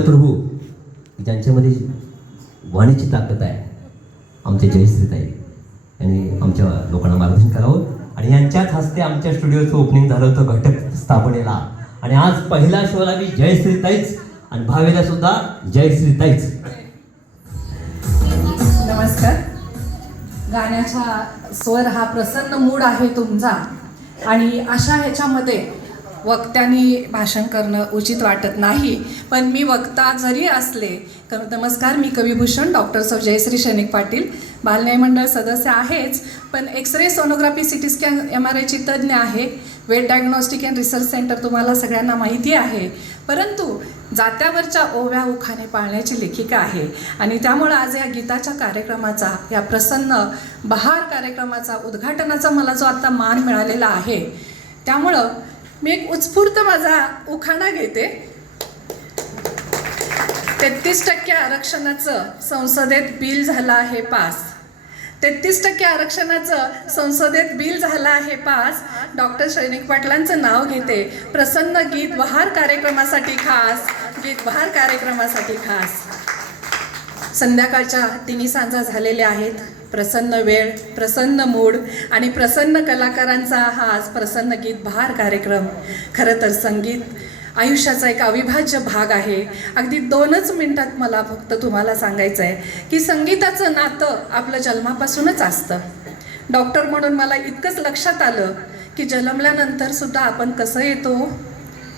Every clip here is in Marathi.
प्रभू ज्यांच्यामध्ये वाणीची ताकद आहे आमचे जयश्रीताई यांनी आमच्या लोकांना मार्गदर्शन करावं आणि यांच्याच हस्ते आमच्या स्टुडिओचं ओपनिंग झालं होतं घटक स्थापनेला. आणि आज पहिला शोला मी जयश्रीताईच आणि भावेला सुद्धा जयश्रीताईच नमस्कार. गाण्याचा स्वर हा प्रसन्न मूड आहे तुमचा. आणि अशा ह्याच्यामध्ये वक्त्यांनी भाषण करणं उचित वाटत नाही. पण मी वक्ता जरी असले तर नमस्कार मी कविभूषण डॉक्टर सौ जयश्री शैनिक पाटील बालन्याय मंडळ सदस्य आहेच पण X ray sonography C T scan M R आयची तज्ज्ञ आहे. वेट डायग्नॉस्टिक अँड रिसर्च सेंटर तुम्हाला सगळ्यांना माहिती आहे. परंतु जात्यावरच्या ओव्या उखाने पाळण्याची लेखिका आहे. आणि त्यामुळं आज या गीताच्या कार्यक्रमाचा या प्रसन्न बहार कार्यक्रमाचा उद्घाटनाचा मला जो आता मान मिळालेला आहे त्यामुळं मी एक उत्स्फूर्त माझा उखाणा घेते. तेहतीस टक्के आरक्षणाचं संसदेत बिल झालं आहे पास. तेहतीस टक्के आरक्षणाचं संसदेत बिल झालं आहे पास. डॉक्टर सैनिक पाटलांचं नाव घेते. प्रसन्न गीत बहार कार्यक्रमासाठी खास. गीत बहार कार्यक्रमासाठी खास. संध्याकाळच्या तिन्ही सांजा झालेल्या आहेत. प्रसन्न वेळ प्रसन्न मूड आणि प्रसन्न कलाकारांचा हा आज प्रसन्न गीत बहार कार्यक्रम. खरं तर संगीत आयुष्याचा एक अविभाज्य भाग आहे. अगदी दोनच मिनटात मला फक्त तुम्हाला सांगायचं आहे की संगीताचं नातं आपलं जन्मापासूनच असतं. डॉक्टर म्हणून मला इतकंच लक्षात आलं की जन्मल्यानंतर सुद्धा आपण कसं येतो?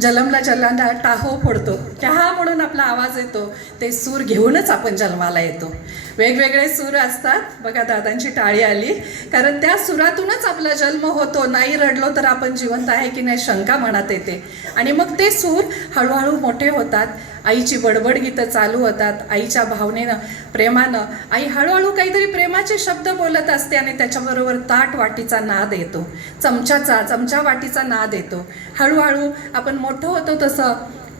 जलमला जलांडा टाहो फोडतो. टहा म्हणून आपला आवाज येतो ते सूर घेऊनच आपण जन्माला येतो. वेगवेगळे सूर असतात. बघा दादांची टाळी आली. कारण त्या सुरातूनच आपला जन्म होतो. नाही रडलो तर आपण जिवंत आहे की नाही शंका मनात येते. आणि मग ते सूर हळूहळू मोठे होतात. आईची बडबड गीतं चालू होतात. आईच्या भावनेनं प्रेमानं. आई हळूहळू काहीतरी प्रेमाचे शब्द बोलत असते आणि त्याच्याबरोबर ताट वाटीचा नाद येतो. चमच्याचा चमचा वाटीचा नाद येतो. हळूहळू आपण मोठं होतो तसं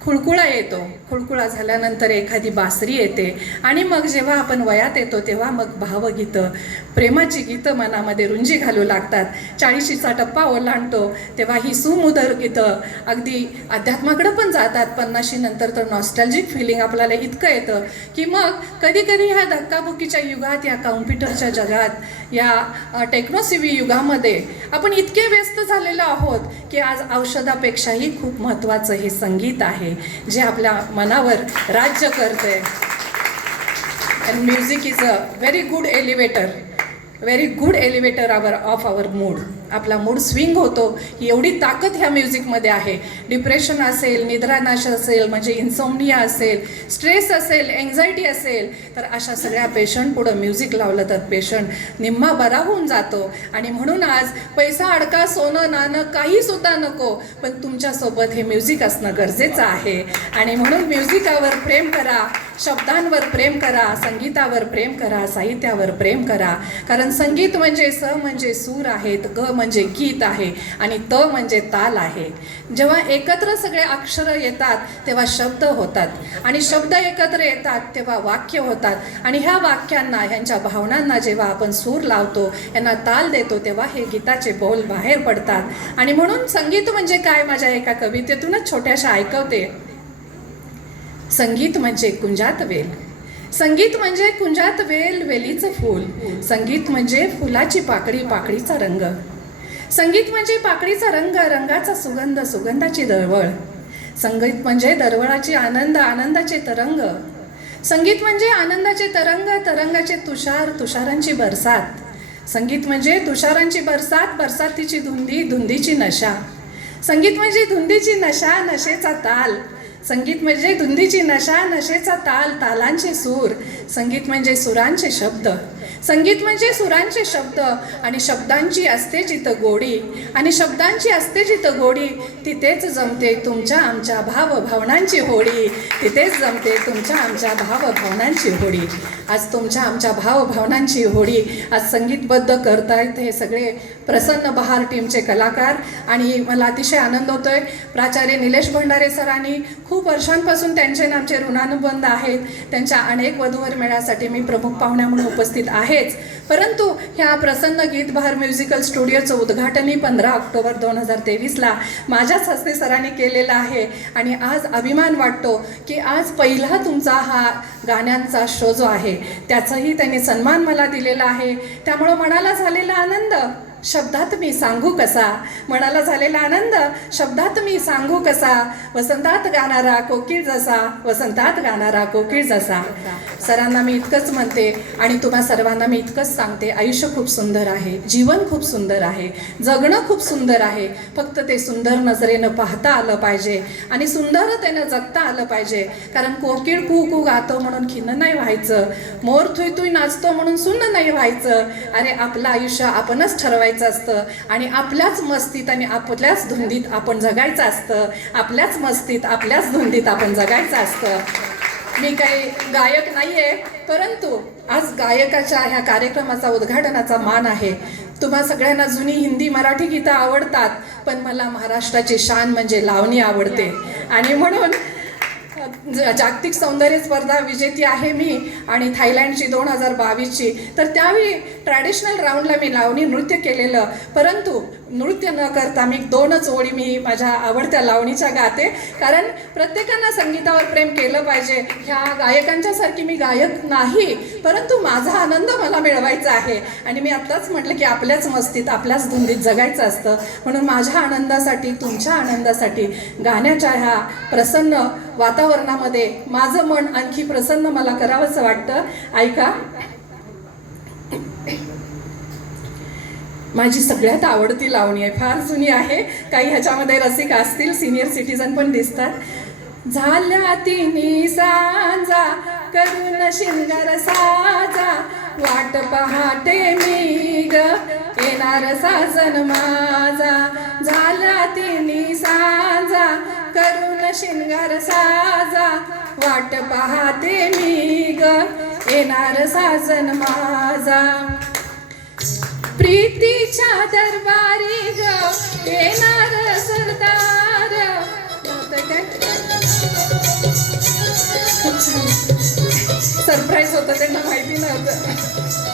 खुळकुळा येतो. खुळकुळा झाल्यानंतर एखादी बासरी येते. आणि मग जेव्हा आपण वयात येतो तेव्हा मग भावगीतं प्रेमाची गीतं मनामध्ये रुंजी घालू लागतात. चाळीशीचा टप्पा ओलांडतो. तेव्हा ही सुमुदर गीतं अगदी अध्यात्माकडं पण जातात. पन्नाशी नंतर तर नॉस्टॅल्जिक फिलिंग आपल्याला इतकं येतं की मग कधी कधी ह्या धक्काबुक्कीच्या युगात या कॉम्प्युटरच्या जगात या टेक्नोसिव्ही युगामध्ये आपण इतके व्यस्त झालेलो आहोत की आज औषधापेक्षाही खूप महत्त्वाचं हे संगीत आहे. जे आपल्या मनावर राज्य करते. And music is a very good elevator very good elevator our of our mood आपला मूड स्विंग होतो ही एवढी ताकद ह्या म्युझिकमध्ये आहे. डिप्रेशन असेल निद्रानाश असेल म्हणजे इन्सोमनिया असेल स्ट्रेस असेल एन्झायटी असेल तर अशा सगळ्या पेशंट पुढं म्युझिक लावलं तर पेशंट निम्मा बरा होऊन जातो. आणि म्हणून आज पैसा अडका सोनं नाणं काही सुद्धा नको पण तुमच्यासोबत हे म्युझिक असणं गरजेचं आहे. आणि म्हणून म्युझिकावर प्रेम करा शब्दांवर प्रेम करा संगीतावर प्रेम करा साहित्यावर प्रेम करा. कारण संगीत म्हणजे स म्हणजे सूर आहेत ग म्हणजे म्हणजे गीत आहे आणि त म्हणजे ताल आहे. जेव्हा एकत्र सगळे अक्षरं येतात तेव्हा शब्द होतात. आणि शब्द एकत्र येतात तेव्हा वाक्य होतात. आणि ह्या वाक्यांना ह्यांच्या भावनांना जेव्हा आपण सूर लावतो यांना ताल देतो तेव्हा हे गीताचे बोल बाहेर पडतात. आणि म्हणून संगीत म्हणजे काय? माझ्या एका कवितेतूनच छोट्याशा ऐकवते. संगीत म्हणजे कुंजात वेल. संगीत म्हणजे कुंजात वेल वेलीचं फूल. संगीत म्हणजे फुलाची पाकळी पाकळीचा रंग. संगीत म्हणजे पाकळीचा रंग रंगाचा सुगंध सुगंधाची दळवळ संगीत म्हणजे दरवळाची आनंद आनंदाचे तरंग. संगीत म्हणजे आनंदाचे तरंग तरंगाचे तुषार तुषारांची बरसात. संगीत म्हणजे तुषारांची बरसात बरसातीची धुंदी धुंदीची नशा. संगीत म्हणजे धुंदीची नशा नशेचा ताल. संगीत म्हणजे धुंदीची नशा नशेचा ताल तालांचे सूर. संगीत म्हणजे सुरांचे शब्द. संगीत म्हणजे सुरांचे शब्द आणि शब्दांची असते जिथं गोडी. आणि शब्दांची असते जिथं गोडी तिथेच जमते तुमच्या आमच्या भाव भावनांची होळी तिथेच जमते तुमच्या आमच्या भाव भावनांची होळी आज तुमच्या आमच्या भाव भावनांची होळी आज संगीतबद्ध करतायत हे सगळे प्रसन्न बहार टीमचे कलाकार. आणि मला अतिशय आनंद होतोय. प्राचार्य निलेश भंडारे सरांनी खूप वर्षांपासून त्यांचे नामचे ऋणानुबंध आहेत. त्यांच्या अनेक वधूवर मेळ्यासाठी मी प्रमुख पाहुण्या म्हणून उपस्थित आहे आहेच. परंतु ह्या प्रसन्न गीतबहार म्युझिकल स्टुडिओचं उद्घाटनही पंधरा ऑक्टोबर दोन हजार तेवीसला माझ्याच हस्ते सरांनी केलेलं आहे. आणि आज अभिमान वाटतो की आज पहिला तुमचा हा गाण्यांचा शो जो आहे त्याचाही त्यांनी सन्मान मला दिलेला आहे. त्यामुळं मनाला झालेला आनंद. शब्दात मी सांगू कसा? मनाला झालेला आनंद शब्दात मी सांगू कसा? वसंतात गाणारा कोकिळ जसा वसंतात गाणारा कोकिळ जसा. सरांना मी इतकंच म्हणते आणि तुम्हा सर्वांना मी इतकंच सांगते आयुष्य खूप सुंदर आहे जीवन खूप सुंदर आहे जगणं खूप सुंदर आहे. फक्त ते सुंदर नजरेनं पाहता आलं पाहिजे आणि सुंदरतेनं जगता आलं पाहिजे. कारण कोकिळ कू कू गातो म्हणून खिन्न नाही व्हायचं. मोर थुई थुई नाचतो म्हणून सुन्न नाही व्हायचं. अरे आपलं आयुष्य आपणच ठरवायचं. असतं आणि आपल्याच मस्तीत आणि आपल्याच धुंदीत आपण जगायचं असतं. आपल्याच मस्तीत आपल्याच धुंदीत आपण जगायचं असतं. मी काही गायक नाही आहे परंतु आज गायकाच्या ह्या कार्यक्रमाचा उद्घाटनाचा मान आहे. तुम्हा सगळ्यांना जुनी हिंदी मराठी गीतं आवडतात पण मला महाराष्ट्राची शान म्हणजे लावणी आवडते. आणि म्हणून जागतिक सौंदर्य स्पर्धा विजेती आहे मी आणि थायलंडची दोन हजार बावीसची. तर त्यावेळी ट्रॅडिशनल राऊंडला मी लावणी नृत्य केलेलं. परंतु नृत्य न करता मी दोनच ओळी मी माझ्या आवडत्या लावणीच्या गाते. कारण प्रत्येकानं संगीतावर प्रेम केलं पाहिजे. ह्या गायकांच्यासारखी मी गायक नाही परंतु माझा आनंद मला मिळवायचा आहे. आणि मी आत्ताच म्हटलं की आपल्याच मस्तीत आपल्याच धुंदीत जगायचं असतं. म्हणून माझ्या आनंदासाठी तुमच्या आनंदासाठी गाण्याच्या ह्या प्रसन्न वातावरणामध्ये माझं मन आणखी प्रसन्न मला करावंसं वाटतं. ऐका. माझी सगळ्यात आवडती लावणी आहे. फार जुनी आहे. काही ह्याच्यामध्ये रसिक असतील सिनियर सिटीजन पण दिसतात. झाल्या तिन्ही सांजा करून शिंगार साजा. वाट पहाटे मी ग येणार साजन माझा. झाला तिन्ही सांजा करून शिंगार साजा. वाट पहाते मी ग येणार साजन माझा. प्रीती प्रीतीच्या दरबारी ग येणार सरदार. सरप्राईज होतं त्यांना माहिती नव्हतं.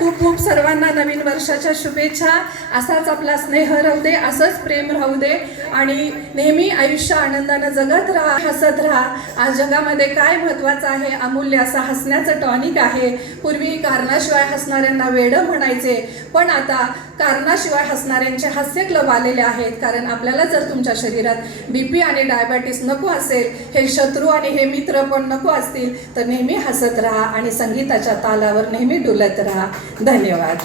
खूप खूप सर्वांना नवीन वर्षाच्या शुभेच्छा. असाच आपला स्नेह राहू दे असंच प्रेम राहू दे. आणि नेहमी आयुष्य आनंदानं जगत राहा हसत राहा. आज जगामध्ये काय महत्त्वाचं आहे अमूल्य असं हसण्याचं टॉनिक आहे. पूर्वी कारणाशिवाय हसणाऱ्यांना वेडं म्हणायचे पण आता कारणाशिवाय हसणाऱ्यांचे हास्य क्लब आलेले आहेत. कारण आपल्याला जर तुमच्या शरीरात बी पी आणि डायबेटीस नको असेल हे शत्रू आणि हे मित्र पण नको असतील तर नेहमी हसत राहा आणि संगीताच्या तालावर नेहमी डुलत राहा. ધન્યવાદ